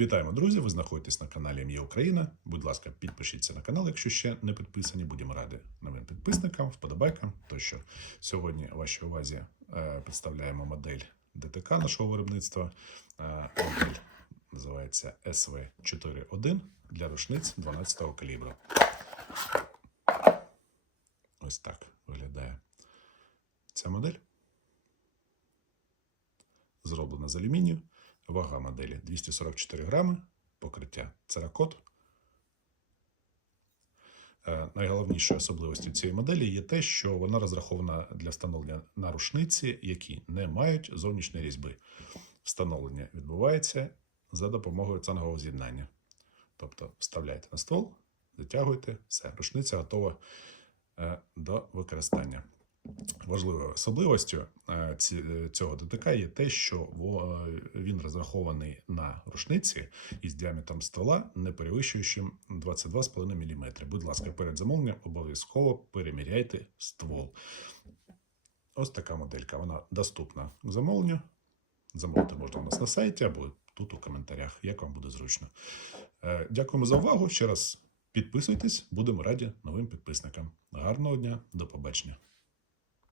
Вітаємо, друзі! Ви знаходитесь на каналі М'є Україна. Будь ласка, підпишіться на канал, якщо ще не підписані. Будемо раді новим підписникам, вподобайкам. Тощо сьогодні вашій увазі е, представляємо модель ДТК нашого виробництва. Е, модель називається СВ41 для рушниць 12-го калібру. Ось так виглядає ця модель. Зроблена з алюмінію. Вага моделі 244 грами, покриття церакот. Е, Найголовнішою особливістю цієї моделі є те, що вона розрахована для встановлення на рушниці, які не мають зовнішньої різьби. Встановлення відбувається за допомогою цангового з'єднання. Тобто вставляєте на ствол, затягуєте, все, рушниця готова е, до використання. Важливою особливостю е, е, цього ДТК є те, що е, він розрахований на рушниці із діаметром ствола, не перевищуючим 22,5 мм. Будь ласка, перед замовленням обов'язково переміряйте ствол. Ось така моделька. Вона доступна к замовленню. Замовити можна у нас на сайті або тут у коментарях, як вам буде зручно. Е, Дякуємо за увагу. Ще раз підписуйтесь, будемо раді новим підписникам. Гарного дня, до побачення.